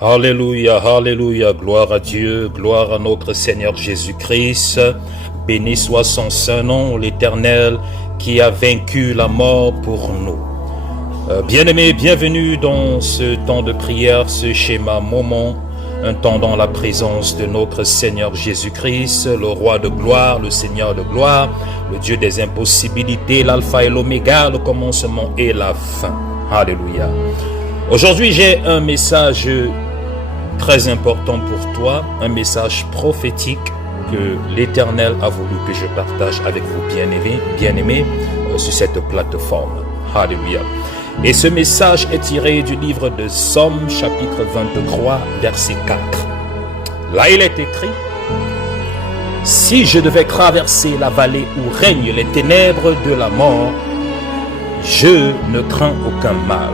Alléluia, alléluia, gloire à Dieu, gloire à notre Seigneur Jésus-Christ. Béni soit son saint nom, l'Éternel, qui a vaincu la mort pour nous. Bien-aimés, bienvenue dans ce temps de prière, ce schéma moment, un temps dans la présence de notre Seigneur Jésus-Christ, le Roi de gloire, le Seigneur de gloire, le Dieu des impossibilités, l'alpha et l'oméga, le commencement et la fin. Alléluia. Aujourd'hui, j'ai un message très important pour toi, un message prophétique que l'Éternel a voulu que je partage avec vous, bien-aimés, sur cette plateforme. Alléluia. Et ce message est tiré du livre de Somme, chapitre 23, verset 4. Là, il est écrit: « Si je devais traverser la vallée où règnent les ténèbres de la mort, je ne crains aucun mal,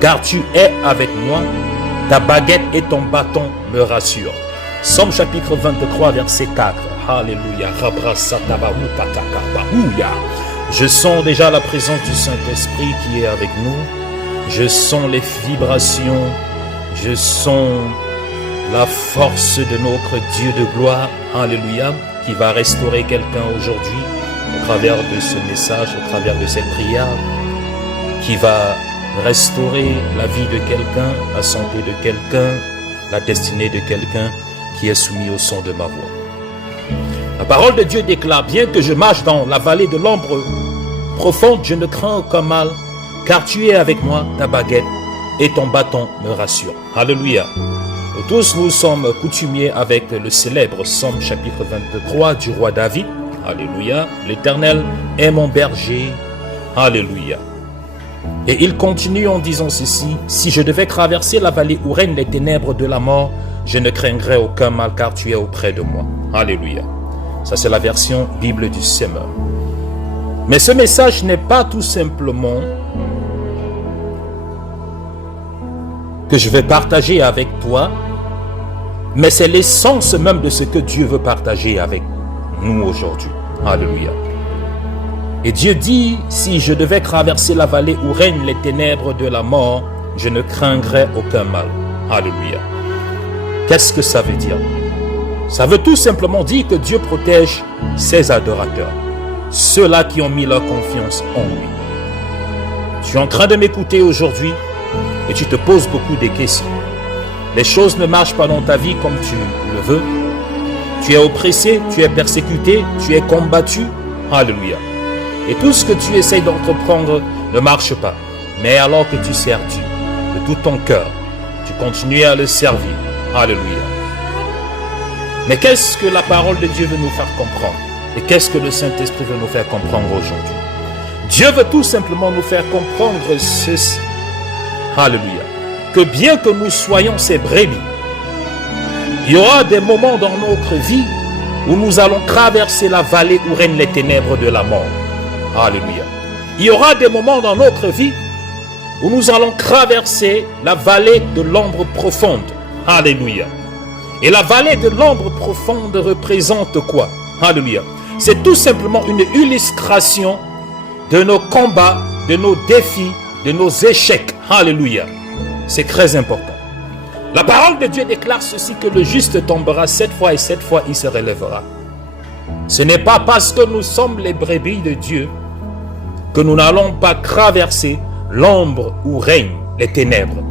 car tu es avec moi, ta baguette et ton bâton me rassurent. » Somme chapitre 23, verset 4. Alléluia. Je sens déjà la présence du Saint-Esprit qui est avec nous. Je sens les vibrations. Je sens la force de notre Dieu de gloire. Alléluia. Qui va restaurer quelqu'un aujourd'hui au travers de ce message, au travers de cette prière. Qui va restaurer la vie de quelqu'un, la santé de quelqu'un, la destinée de quelqu'un qui est soumis au son de ma voix. La parole de Dieu déclare: « Bien que je marche dans la vallée de l'ombre profonde, je ne crains aucun mal, car tu es avec moi, ta baguette et ton bâton me rassurent. » Alléluia. Nous tous, nous sommes coutumiers avec le célèbre Somme chapitre 23 du roi David. Alléluia. L'Éternel est mon berger. Alléluia. Et il continue en disant ceci: « Si je devais traverser la vallée où règnent les ténèbres de la mort, je ne craindrai aucun mal, car tu es auprès de moi. » Alléluia. Ça, c'est la version Bible du Semeur. Mais ce message n'est pas tout simplement que je vais partager avec toi, mais c'est l'essence même de ce que Dieu veut partager avec nous aujourd'hui. Alléluia. Et Dieu dit: « Si je devais traverser la vallée où règnent les ténèbres de la mort, je ne craindrai aucun mal. » Alléluia. Qu'est-ce que ça veut dire? Ça veut tout simplement dire que Dieu protège ses adorateurs, ceux-là qui ont mis leur confiance en lui. Tu es en train de m'écouter aujourd'hui et tu te poses beaucoup de questions. Les choses ne marchent pas dans ta vie comme tu le veux. Tu es oppressé, tu es persécuté, tu es combattu. Alléluia. Et tout ce que tu essayes d'entreprendre ne marche pas. Mais alors que tu sers Dieu de tout ton cœur, tu continues à le servir. Alléluia. Mais qu'est-ce que la parole de Dieu veut nous faire comprendre? Et qu'est-ce que le Saint-Esprit veut nous faire comprendre aujourd'hui? Dieu veut tout simplement nous faire comprendre ceci. Alléluia. Que bien que nous soyons ses brebis, il y aura des moments dans notre vie où nous allons traverser la vallée où règnent les ténèbres de la mort. Alléluia. Il y aura des moments dans notre vie où nous allons traverser la vallée de l'ombre profonde. Alléluia. Et la vallée de l'ombre profonde représente quoi? Alléluia. C'est tout simplement une illustration de nos combats, de nos défis, de nos échecs. Alléluia. C'est très important. La parole de Dieu déclare ceci: que le juste tombera 7 fois et 7 fois il se relèvera. Ce n'est pas parce que nous sommes les brebis de Dieu que nous n'allons pas traverser l'ombre où règnent les ténèbres.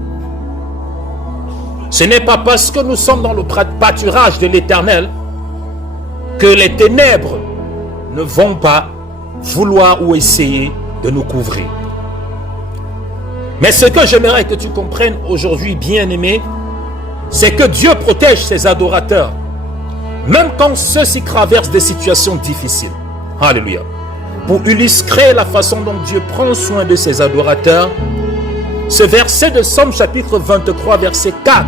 Ce n'est pas parce que nous sommes dans le pâturage de l'Éternel que les ténèbres ne vont pas vouloir ou essayer de nous couvrir. Mais ce que j'aimerais que tu comprennes aujourd'hui, bien-aimé, c'est que Dieu protège ses adorateurs, même quand ceux-ci traversent des situations difficiles. Alléluia. Pour illustrer la façon dont Dieu prend soin de ses adorateurs, ce verset de Somme chapitre 23 verset 4,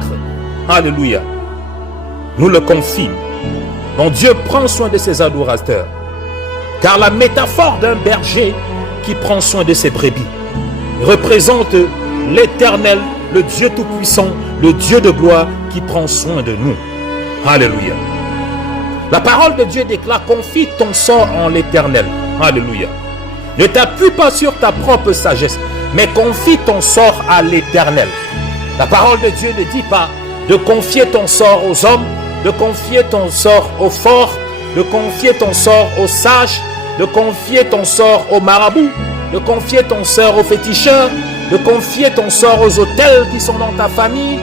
alléluia, nous le confirme. Donc Dieu prend soin de ses adorateurs. Car la métaphore d'un berger qui prend soin de ses brebis représente l'Éternel, le Dieu Tout-Puissant, le Dieu de gloire qui prend soin de nous. Alléluia. La parole de Dieu déclare: confie ton sort en l'Éternel. Alléluia. Ne t'appuie pas sur ta propre sagesse, mais confie ton sort à l'Éternel. La parole de Dieu ne dit pas de confier ton sort aux hommes, de confier ton sort aux forts, de confier ton sort aux sages, de confier ton sort aux marabouts, de confier ton sort aux féticheurs, de confier ton sort aux autels qui sont dans ta famille,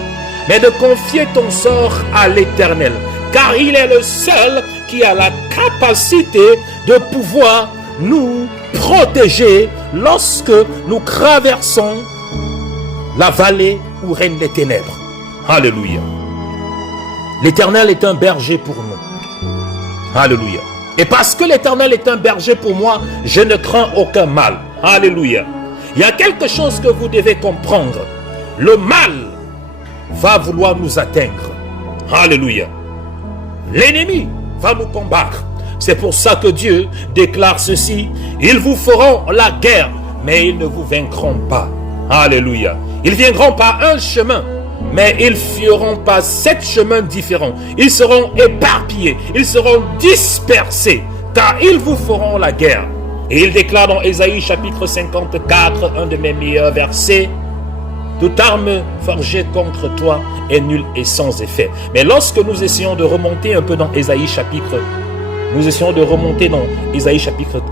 mais de confier ton sort à l'Éternel. Car il est le seul qui a la capacité de pouvoir nous protéger lorsque nous traversons la vallée où règnent les ténèbres. Alléluia. L'Éternel est un berger pour nous. Alléluia. Et parce que l'Éternel est un berger pour moi, je ne crains aucun mal. Alléluia. Il y a quelque chose que vous devez comprendre. Le mal va vouloir nous atteindre. Alléluia. L'ennemi va nous combattre. C'est pour ça que Dieu déclare ceci. Ils vous feront la guerre, mais ils ne vous vaincront pas. Alléluia. Ils viendront par un chemin, mais ils ne feront pas 7 chemins différents. Ils seront éparpillés, ils seront dispersés, car ils vous feront la guerre. Et il déclare dans Ésaïe chapitre 54, un de mes meilleurs versets, toute arme forgée contre toi est nulle et sans effet. Mais lorsque nous essayons de remonter un peu dans Ésaïe chapitre, nous essayons de remonter dans Ésaïe chapitre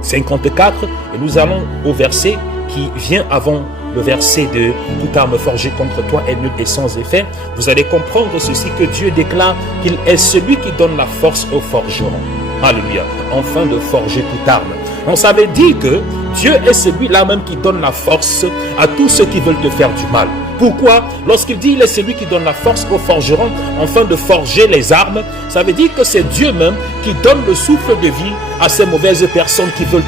54, et nous allons au verset qui vient avant le verset de « Toute arme forgée contre toi est nulle et sans effet », vous allez comprendre ceci, que Dieu déclare qu'il est celui qui donne la force aux forgerons. Alléluia. Enfin de forger toute arme. On savait dire que Dieu est celui-là même qui donne la force à tous ceux qui veulent te faire du mal. Pourquoi? Lorsqu'il dit il est celui qui donne la force aux forgerons afin de forger les armes, ça veut dire que c'est Dieu même qui donne le souffle de vie à ces mauvaises personnes qui veulent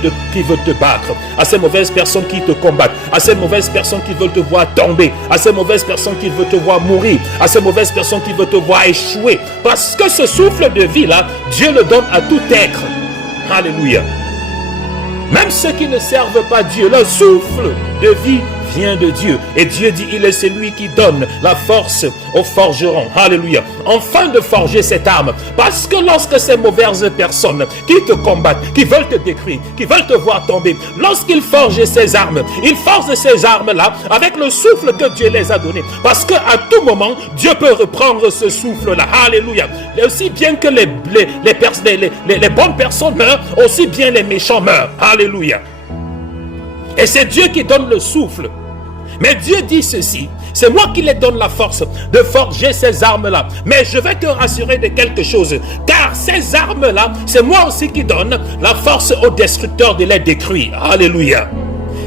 te battre, à ces mauvaises personnes qui te combattent, à ces mauvaises personnes qui veulent te voir tomber, à ces mauvaises personnes qui veulent te voir mourir, à ces mauvaises personnes qui veulent te voir échouer. Parce que ce souffle de vie-là, Dieu le donne à tout être. Alléluia. Même ceux qui ne servent pas Dieu, le souffle de vie vient de Dieu. Et Dieu dit, il est celui qui donne la force aux forgerons. Alléluia. Enfin de forger cette arme. Parce que lorsque ces mauvaises personnes qui te combattent, qui veulent te détruire, qui veulent te voir tomber, lorsqu'ils forgent ces armes, ils forgent ces armes-là avec le souffle que Dieu les a donné. Parce qu'à tout moment, Dieu peut reprendre ce souffle-là. Alléluia. Et aussi bien que les bonnes personnes meurent, aussi bien les méchants meurent. Alléluia. Et c'est Dieu qui donne le souffle. Mais Dieu dit ceci, c'est moi qui les donne la force de forger ces armes-là. Mais je vais te rassurer de quelque chose, car ces armes-là, c'est moi aussi qui donne la force aux destructeurs de les détruire. Alléluia.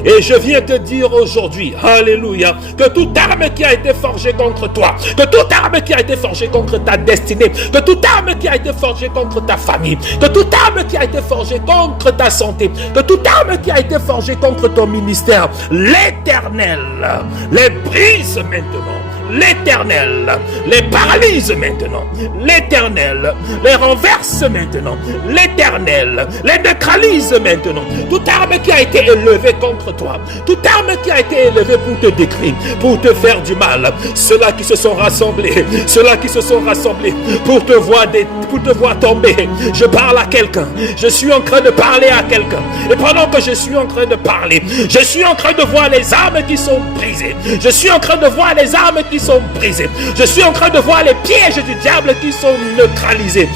Et je viens te dire aujourd'hui, alléluia, que toute arme qui a été forgée contre toi, que toute arme qui a été forgée contre ta destinée, que toute arme qui a été forgée contre ta famille, que toute arme qui a été forgée contre ta santé, que toute arme qui a été forgée contre ton ministère, l'Éternel les brise maintenant. L'Éternel les paralyse maintenant. L'Éternel les renverse maintenant. L'Éternel les neutralise maintenant. Toute arme qui a été élevée contre toi, toute arme qui a été élevée pour te décrire, pour te faire du mal, ceux-là qui se sont rassemblés, ceux-là qui se sont rassemblés pour te voir tomber. Je parle à quelqu'un. Je suis en train de parler à quelqu'un. Et pendant que je suis en train de parler, je suis en train de voir les armes qui sont brisées. Je suis en train de voir les armes qui sont brisées. Je suis en train de voir les pièges du diable qui sont neutralisés,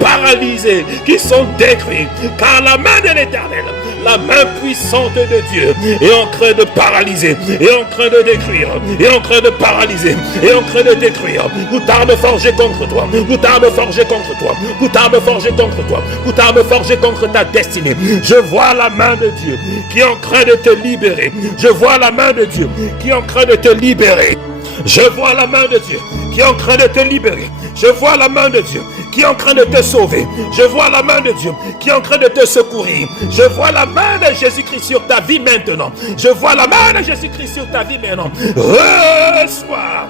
paralysés, qui sont détruits. Car la main de l'Éternel, la main puissante de Dieu est en train de paralyser, est en train de détruire, est en train de paralyser, est en train de détruire. Toute arme forgée contre toi, toute arme forgée contre toi, toute arme forgée contre toi, toute arme forgée contre ta destinée. Je vois la main de Dieu qui est en train de te libérer. Je vois la main de Dieu qui est en train de te libérer. Je vois la main de Dieu qui est en train de te libérer. Je vois la main de Dieu qui est en train de te sauver. Je vois la main de Dieu qui est en train de te secourir. Je vois la main de Jésus-Christ sur ta vie maintenant. Je vois la main de Jésus-Christ sur ta vie maintenant. Reçois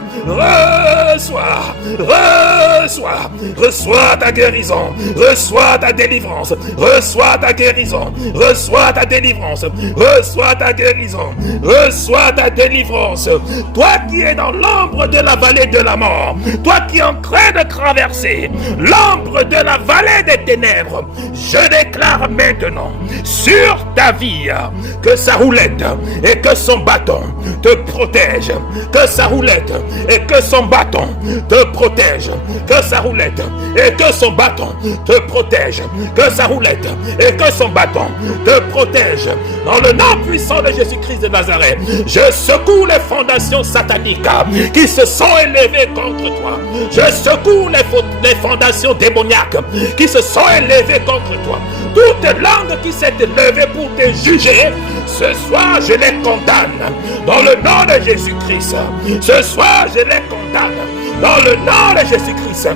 ta guérison. Reçois ta délivrance. Reçois ta guérison. Reçois ta délivrance. Reçois ta guérison. Reçois ta délivrance. Toi qui es dans l'ombre de la vallée de la mort, toi qui es en train de traverser l'ombre de la vallée des ténèbres, je déclare maintenant sur ta vie que sa roulette et que son bâton te protègent, que sa roulette et que son bâton te protègent, que sa roulette et que son bâton te protège, que sa roulette et que son bâton te protège. Dans le nom puissant de Jésus-Christ de Nazareth, je secoue les fondations sataniques qui se sont élevées contre toi. Je secoue les fondations démoniaques qui se sont élevées contre toi. Toute langue qui s'est élevée pour te juger, ce soir je les condamne. Dans le nom de Jésus-Christ, ce soir je les condamne. Dans le nom de Jésus-Christ,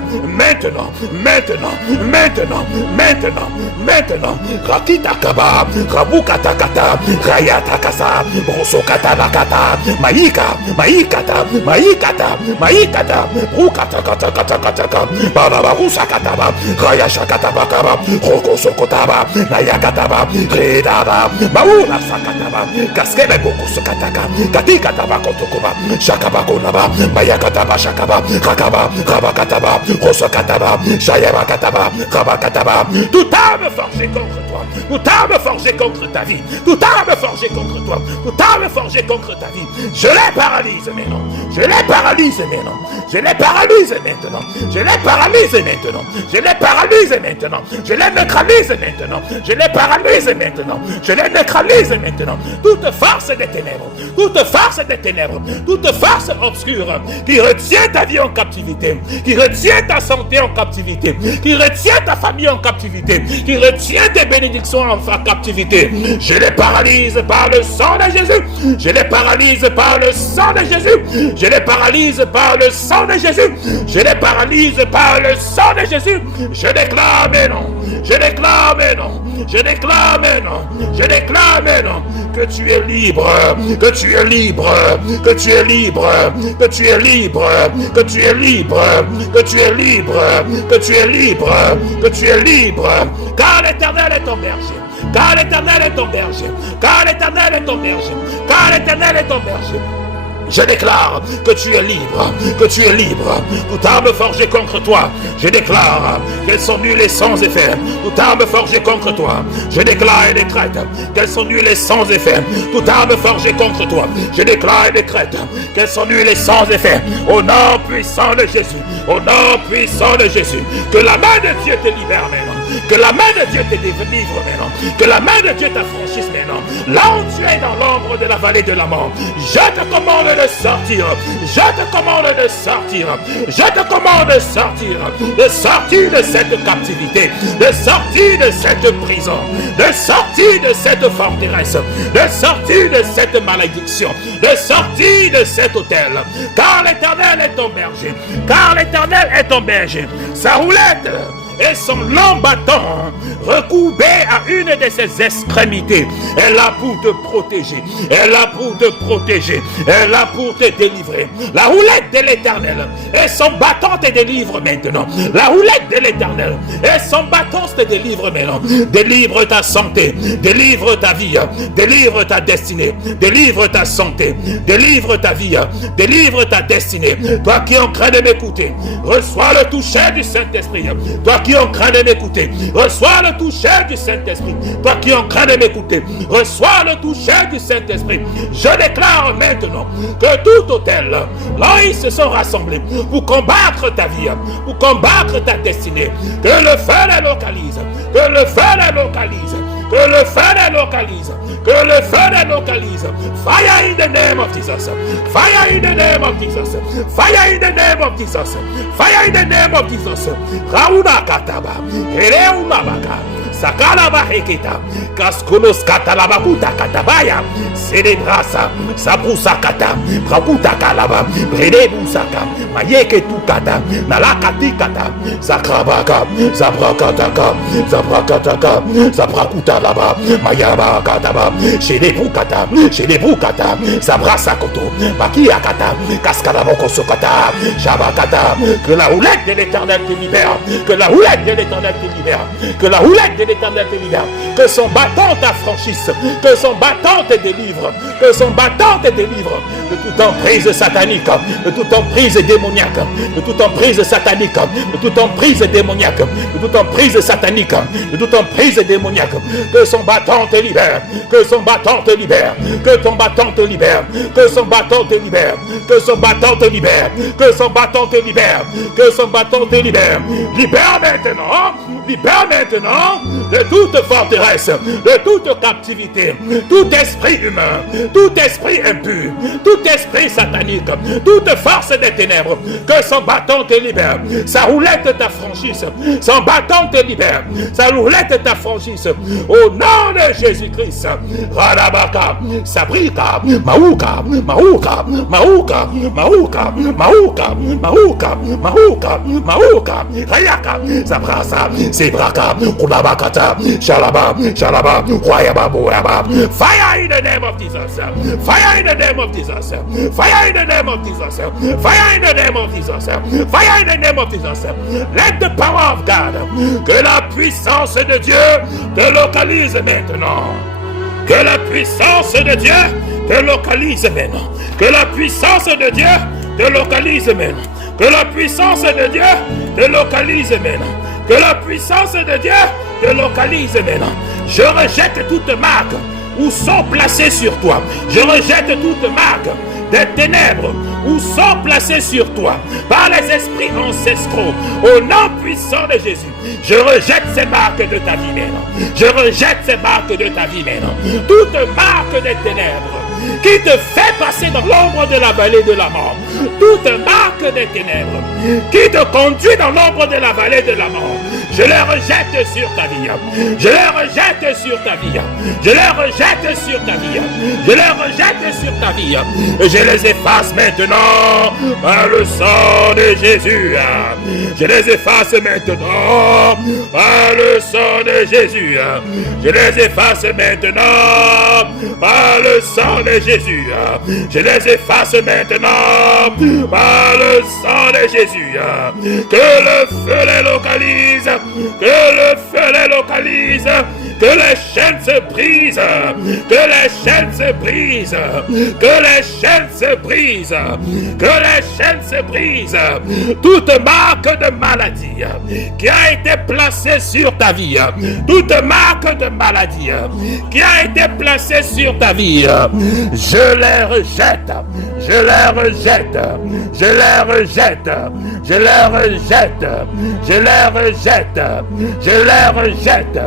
maintenant, Rakita Kaba, Rabukata Kata, Rayata Kasa, Rosokata Nakata, Maikata, Rukata Kata Kata Kata, Balabarusa Kataba, Rayasha Katabakaba, Rokosokotaba, Nayakataba, Redada, Maura Sakataba, Kaskebe Bokusokataka, Katikataba Kotokoba, Shakabakonaba, Mayakataba Shakaba, Rakaba, Rabakataba, Rosokataba, Shayabakataba, Rabakataba, toute arme forgée contre toi, toute arme forgée contre ta vie, toute arme forgée contre toi, toute arme forgée contre ta vie, je les paralyse maintenant, je les paralyse maintenant, je les paralyse maintenant, je les paralyse maintenant, je les paralyse maintenant, je les neutralise maintenant, je les paralyse maintenant, je les neutralise maintenant, toute force des ténèbres, toute force des ténèbres, toute force obscure qui retient ta vie en captivité, qui retient ta santé en captivité, qui retient ta famille en captivité, qui retient tes bénédictions en captivité, je les paralyse par le sang de Jésus, je les paralyse par le sang de Jésus, je les paralyse par le sang de Jésus, je les paralyse par le sang de Jésus, je déclare maintenant, je déclare maintenant, je déclare maintenant, je déclare maintenant que tu es libre, que tu es libre, que tu es libre, que tu es libre, que tu es libre, que tu es libre, que tu es libre, que tu es libre, car l'Éternel est ton berger, car l'Éternel est ton berger, car l'Éternel est ton berger, car l'Éternel est ton berger. Je déclare que tu es libre, que tu es libre. Toute arme forgée contre toi, je déclare qu'elles sont nulles et sans effet. Toute arme forgée contre toi, je déclare et décrète qu'elles sont nulles et sans effet. Toute arme forgée contre toi, je déclare et décrète qu'elles sont nulles et sans effet. Au nom puissant de Jésus, au nom puissant de Jésus, que la main de Dieu te libère maintenant. Que la main de Dieu te délivre maintenant. Que la main de Dieu t'affranchisse maintenant. Là où tu es dans l'ombre de la vallée de la mort, je te commande de sortir. Je te commande de sortir. Je te commande de sortir. De sortir de cette captivité. De sortir de cette prison. De sortir de cette forteresse. De sortir de cette malédiction. De sortir de cet hôtel. Car l'Éternel est ton berger. Car l'Éternel est ton berger. Sa roulette et son long bâton recoupé à une de ses extrémités est là pour te protéger, est là pour te protéger, est là pour te délivrer. La roulette de l'Éternel et son bâton te délivre maintenant. La roulette de l'Éternel et son bâton te délivre maintenant. Délivre ta santé, délivre ta vie, délivre ta destinée, délivre ta santé, délivre ta vie, délivre ta destinée. Toi qui es en train de m'écouter, reçois le toucher du Saint-Esprit. Toi qui es en train de m'écouter, reçois le toucher du Saint-Esprit. Toi qui es en train de m'écouter, reçois le toucher du Saint-Esprit. Je déclare maintenant que tout hôtel, là ils se sont rassemblés pour combattre ta vie, pour combattre ta destinée, que le feu les localise, que le feu les localise, que le feu les localise, que le feu les localise. Fire in the name of Jesus. Fire in the name of Jesus. Fire in the name of Jesus. Fire in the name of Jesus. Rauna kataba. Ereuma baka. Sakala baheketa. Kaskolos katalabakuta katabaya. Celebrasa. Sabrusa kata. Prakuta kalaba. Brede busaka. Mayeke tukata. Nalakati kata. Sakrabaka. Zabrakataka. Zabrakataka. Zabrakuta laba. Mayaba kataba. Chez les Broukata, Sabrasa Koto, Makiakata, Kaskalaboko Sokata, Shabakata, que la houlette de l'Éternel te libère, que la houlette de l'Éternel te libère, que la houlette de l'Éternel te libère. Que son bâton t'affranchisse, que son bâton te délivre, que son bâton te délivre de toute emprise satanique, de toute emprise démoniaque, de toute emprise satanique, de toute emprise démoniaque, de toute emprise satanique, de toute emprise démoniaque. Que son bâton te libère, que son bâton te libère, que ton bâton te libère, que son bâton te libère, que son bâton te libère, que son bâton te libère, que son bâton te libère. Libère maintenant de toute forteresse, de toute captivité, tout esprit humain, tout esprit impur, tout esprit satanique, toute force des ténèbres. Que son bâton te libère, sa roulette t'affranchisse, son bâton te libère, sa roulette t'affranchisse. Au nom de Jésus-Christ. Radabaka, Sabrika, Maouka, Maouka, Maouka, Maouka, Maouka, Maouka, Maouka, Maouka, Rayaka, Zabrasa, Sebraka, Kulabakata, Shalaba, Shalaba, Royaba, Boyaba. Fire in the name of Jesus. Fire in the name of Jesus. Fire in the name of Jesus. Fire in the name of Jesus. Fire in the name of Jesus. Let the power of God, que la puissance de Dieu te localise maintenant. Que la puissance de Dieu te localise maintenant. Que la puissance de Dieu te localise maintenant. Que la puissance de Dieu te localise maintenant. Que la puissance de Dieu te localise maintenant. Je rejette toute marque où sont placées sur toi. Je rejette toute marque des ténèbres où sont placés sur toi par les esprits ancestraux. Au nom puissant de Jésus, je rejette ces marques de ta vie maintenant. Je rejette ces marques de ta vie maintenant. Toute marque des ténèbres qui te fait passer dans l'ombre de la vallée de la mort. Toute marque des ténèbres qui te conduit dans l'ombre de la vallée de la mort. Je les rejette sur ta vie. Je les rejette sur ta vie. Je les rejette sur ta vie. Je les rejette sur ta vie. Et je les efface maintenant par le sang de Jésus. Je les efface maintenant par le sang de Jésus. Je les efface maintenant par le sang de Jésus. Je les efface maintenant par le sang de Jésus. Que le feu les localise. Que le feu les localise. Que les chaînes se brisent. Que les chaînes se brisent. Que les chaînes se brisent. Que les chaînes se brisent. Toute marque de maladie qui a été placée sur ta vie. Toute marque de maladie qui a été placée sur ta vie. Je les rejette. Je les rejette. Je les rejette. Je les rejette. Je les rejette. Je les rejette.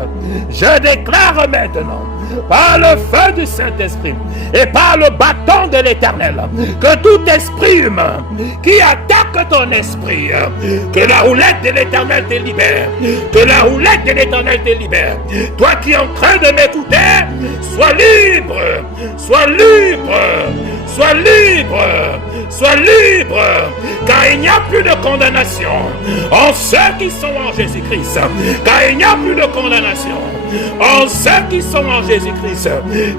Je déclare maintenant, par le feu du Saint-Esprit et par le bâton de l'Éternel, que tout esprit humain qui attaque ton esprit, que la roulette de l'Éternel te libère, que la roulette de l'Éternel te libère. Toi qui es en train de m'écouter, sois libre, sois libre, sois libre, sois libre, car il n'y a plus de condamnation en ceux qui sont en Jésus-Christ, car il n'y a plus de condamnation en ceux qui sont en Jésus-Christ.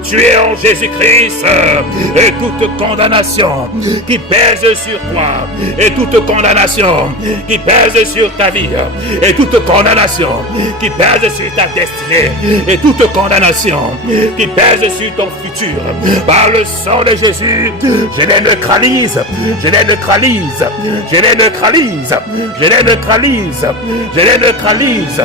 Tu es en Jésus-Christ et toute condamnation qui pèse sur toi et toute condamnation qui pèse sur ta vie et toute condamnation qui pèse sur ta destinée et toute condamnation qui pèse sur ton futur, par le sang de Jésus, je les neutralise, je les neutralise, je les neutralise, je les neutralise, je les neutralise.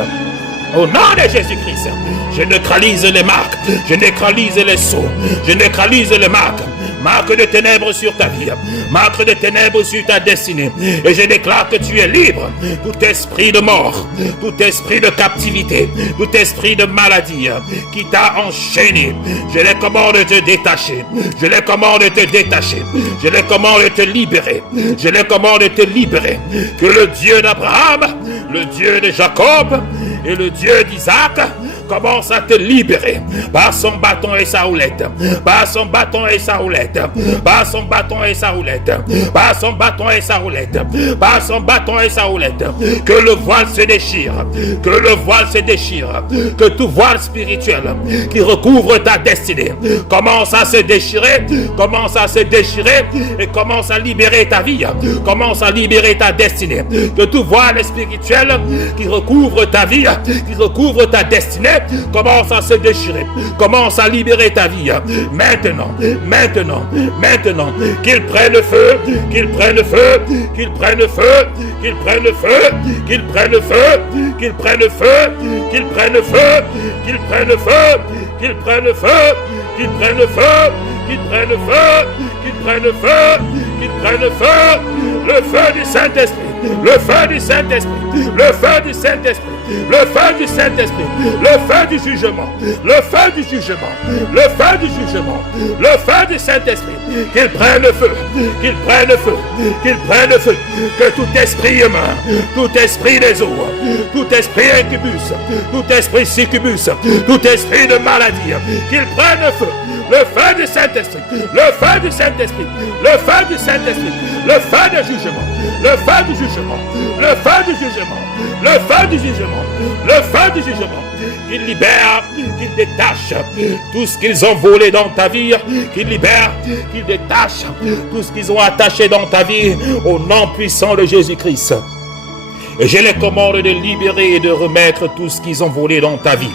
Au nom de Jésus-Christ, je neutralise les marques, je neutralise les sceaux, je neutralise les marques. Marque de ténèbres sur ta vie, marque de ténèbres sur ta destinée. Et je déclare que tu es libre. Tout esprit de mort, tout esprit de captivité, tout esprit de maladie qui t'a enchaîné, je les commande de te détacher. Je les commande de te détacher. Je les commande de te libérer. Je les commande de te libérer. Que le Dieu d'Abraham, le Dieu de Jacob et le Dieu d'Isaac commence à te libérer par son bâton et sa roulette, par son bâton et sa roulette, par son bâton et sa roulette, par son bâton et sa roulette, par son bâton et sa roulette. Que le voile se déchire, que le voile se déchire, que tout voile spirituel qui recouvre ta destinée commence à se déchirer, commence à se déchirer et commence à libérer ta vie, commence à libérer ta destinée. Que tout voile spirituel qui recouvre ta vie, qui recouvre ta destinée, commence à se déchirer, commence à libérer ta vie. Maintenant, maintenant, maintenant, qu'il prenne feu, qu'il prenne feu, qu'il prenne feu, qu'il prenne feu, qu'il prenne feu, qu'il prenne feu, qu'il prenne feu, qu'il prenne feu, qu'il prenne feu, qu'il prenne feu, qu'il prenne feu, qu'il prenne feu, qu'il prenne feu, le feu du Saint-Esprit, le feu du Saint-Esprit, le feu du Saint-Esprit, le feu du Saint-Esprit, le feu du jugement, le feu du jugement, le feu du jugement, le feu du Saint-Esprit, qu'il prenne feu, qu'il prenne feu, qu'il prenne feu, que tout esprit humain, tout esprit des eaux, tout esprit incubus, tout esprit succubus, tout esprit de maladie, qu'il prenne feu, le feu du Saint-Esprit, le feu du Saint-Esprit, le feu du Saint-Esprit, le feu du jugement, le feu du jugement, le feu du jugement, le feu du jugement, le feu du jugement, qu'il libère, qu'il détache tout ce qu'ils ont volé dans ta vie, qu'il libère, qu'il détache tout ce qu'ils ont attaché dans ta vie au nom puissant de Jésus-Christ. Et je les commande de libérer et de remettre tout ce qu'ils ont volé dans ta vie.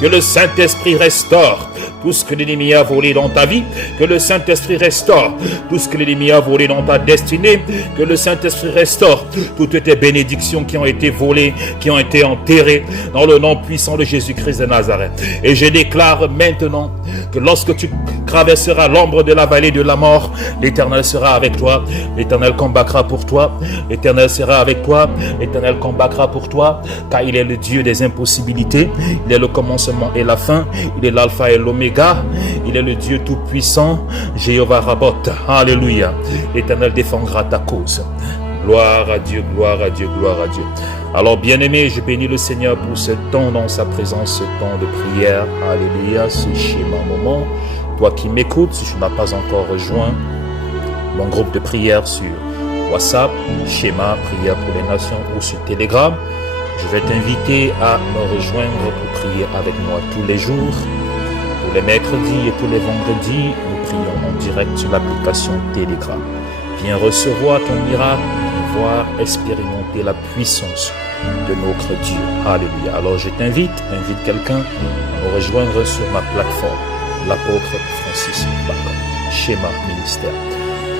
Que le Saint-Esprit restaure tout ce que l'ennemi a volé dans ta vie. Que le Saint-Esprit restaure tout ce que l'ennemi a volé dans ta destinée. Que le Saint-Esprit restaure toutes tes bénédictions qui ont été volées, qui ont été enterrées dans le nom puissant de Jésus-Christ de Nazareth. Et je déclare maintenant que lorsque tu traverseras l'ombre de la vallée de la mort, l'Éternel sera avec toi. L'Éternel combattra pour toi. L'Éternel sera avec toi. L'Éternel combattra pour toi, car il est le Dieu des impossibilités. Il est le commencement et la fin. Il est l'alpha et l'oméga. Il est le Dieu tout-puissant. Jéhovah Rabbot. Alléluia. L'Éternel défendra ta cause. Gloire à Dieu, gloire à Dieu, gloire à Dieu. Alors, bien-aimé, je bénis le Seigneur pour ce temps dans sa présence, ce temps de prière. Alléluia, ce schéma moment. Toi qui m'écoutes, si tu n'as pas encore rejoint mon groupe de prière sur WhatsApp, schéma, prière pour les nations ou sur Telegram, je vais t'inviter à me rejoindre pour prier avec moi tous les jours. Tous les mercredis et tous les vendredis, nous prions en direct sur l'application Telegram. Viens recevoir ton miracle, voir expérimenter la puissance de notre Dieu. Alléluia. Alors je t'invite quelqu'un à me rejoindre sur ma plateforme, l'apôtre Francis Bacon, schéma ministère.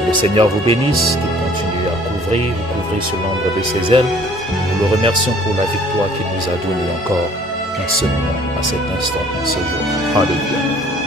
Que le Seigneur vous bénisse, qu'il continue à vous couvrir sous l'ombre de ses ailes. Nous le remercions pour la victoire qu'il nous a donnée encore en ce moment, à cet instant, en ce jour. Alléluia.